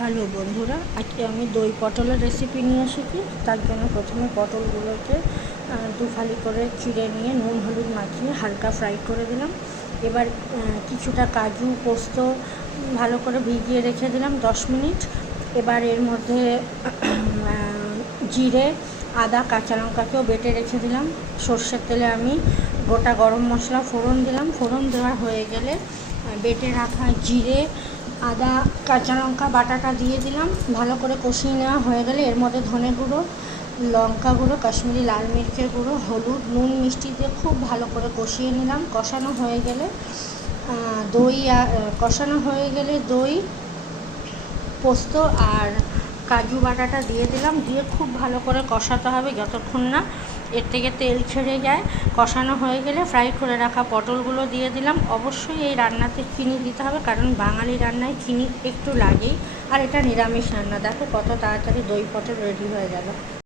Hello বন্ধুরা, আজকে আমি দই পটলের রেসিপি নিয়ে এসেছি। তার জন্য প্রথমে পটলগুলোকে দুফালি করে চিড়ে নিয়ে নুন হলুদ মাখিয়ে হালকা ফ্রাই করে দিলাম। এবার কিছুটা কাজু পোস্ত ভালো করে ভিজিয়ে রেখে দিলাম 10 মিনিট। এবার এর মধ্যে জিরে আদা কাঁচা লঙ্কাকেও বেটে রেখে দিলাম। সর্ষের তেলে আমি গোটা গরম মশলা ফোড়ন দিলাম। ফোড়ন দেওয়া হয়ে গেলে বেটে রাখা জিরে আদা কাঁচা লঙ্কা বাটাটা দিয়ে দিলাম। ভালো করে কষিয়ে নেওয়া হয়ে গেলে এর মধ্যে ধনে গুঁড়ো লঙ্কা গুঁড়ো কাশ্মীরি লাল মির্চের গুঁড়ো হলুদ নুন মিষ্টি দিয়ে খুব ভালো করে কষিয়ে নিলাম। কষানো হয়ে গেলে দই পোস্ত আর কাজু বাটাটা দিয়ে দিলাম। দিয়ে খুব ভালো করে কষাতে হবে যতক্ষণ না এর থেকে তেল ছেড়ে যায়। কষানো হয়ে গেলে ফ্রাই করে রাখা পটলগুলো দিয়ে দিলাম। অবশ্যই এই রান্নাতে চিনি দিতে হবে, কারণ বাঙালি রান্নায় চিনি একটু লাগেই। আর এটা নিরামিষ রান্না। দেখো কত তাড়াতাড়ি দই পটল রেডি হয়ে গেল।